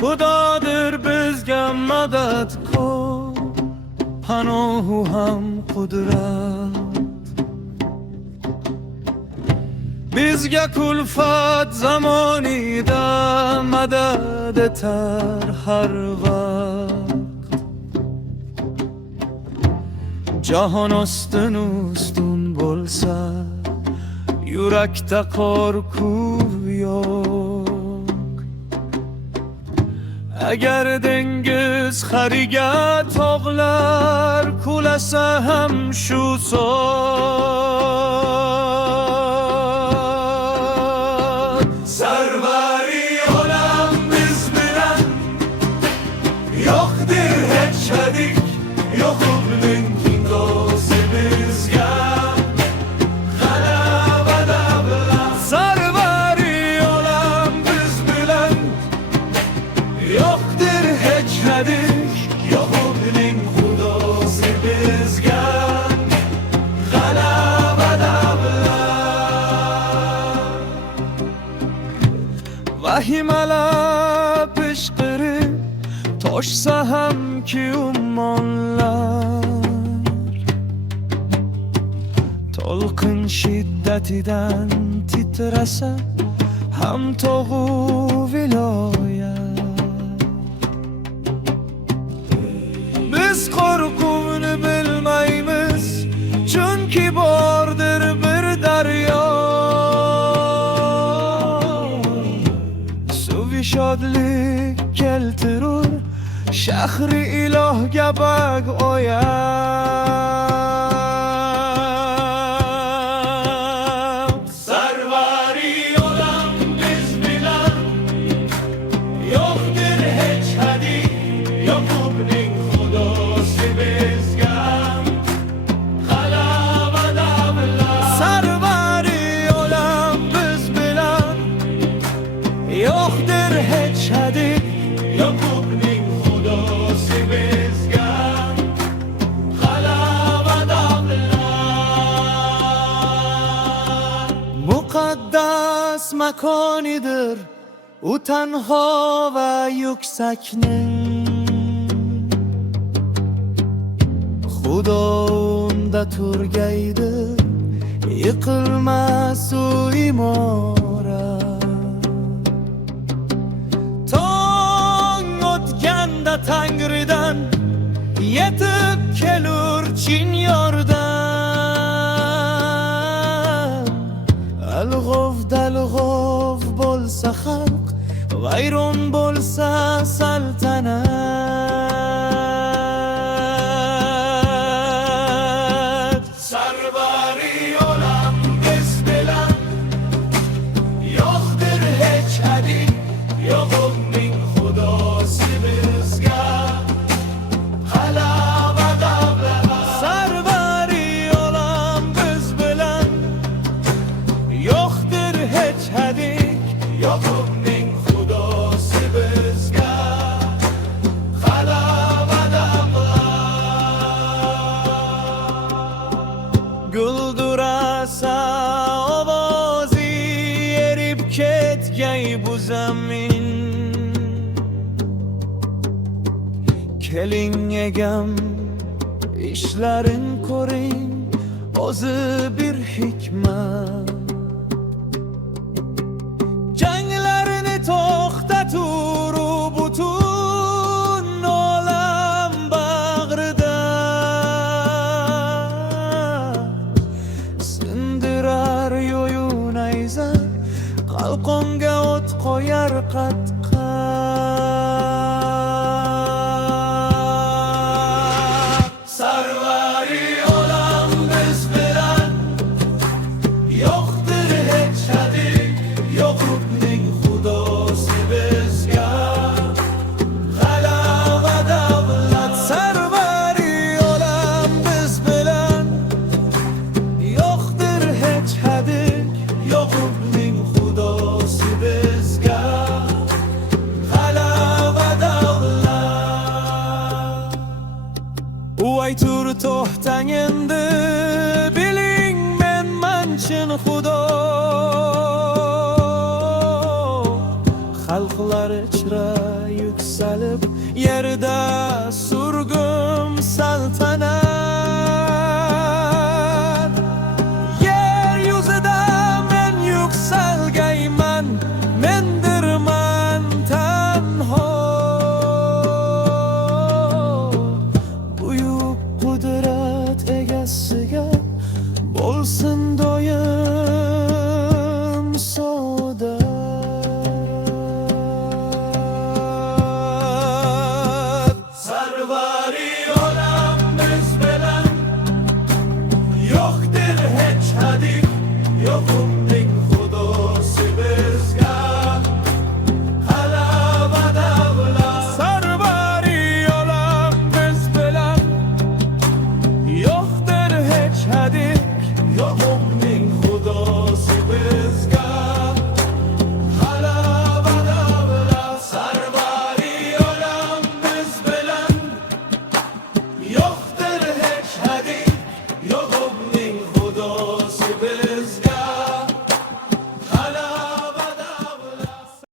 Xudodir bizga madad kor, panohu ham qudrat. Bizga kulfat zamonida madad etar har vaqt. Jahon ostin ustun bo'lsa, yurakda qo'rquv yo'q. Agar dengiz qariga tog'lar qulasa ham shu so'z. Sarvari olam biz bilan yo'qdir hech hadik, yo'qliging do'sti bizga. Vahimalar pishqirib toshsa ham ki ummonlar, to'lqin shiddatidan titrasa ham tog'u viloyat. Biz qo'rquvni bilmaymiz, chunki bordir bir daryo. Shodlik keltirur shahri ilohga bag oyam. Sarvari olam biz bilan yo'qdir hech hadik, yo'qliging xudosi bizga. G'alabada bilan sarvari olam biz bilan yo'qdir hech hadik, yo'qliging xudosi bizga. G'alabada bilan muqaddas makonidir u tanho va yuksakning. Xudo unda turgaydir, yiqilmas u imorat. O'tganda Tangridan yetib kelur chin yordam. Alg'ov dalg'ov bo'lsa xalq, vayron bo'lsa saltanat. Sarvari olam biz bilan yo'qdir hech hadik, yo'qliging xudosi bizga. G'alabada bilan sarvari olam biz bilan yo'qdir hech hadik, yo'qliging xudosi bizga. G'alabada bilan guldurasa ovozi erib ketgay bu zamin. Keling egam ishlarin ko'ring, o'zi bir hikmat. Janglarni to'xtatur u butun olam bag'rida. Sindirar yo'yun ayza, qalqonga o't qo'yar qatqa. Sarvari olam biz bilan yo'qdir hech hadik, yo'qliging xudosi bizga. G'alabada bilan sarvari olam biz bilan yo'qdir hech hadik, yo'qliging xudosi bizga. G'alabada bilan u aytur to'xtang endi, biling menman chin xudo. Xalqlar ichra yükselip Yerde surgum saltanat Yeryüzüde men yükselgeyman Mendirman tenho Buyuk kudret egasiga Bolsun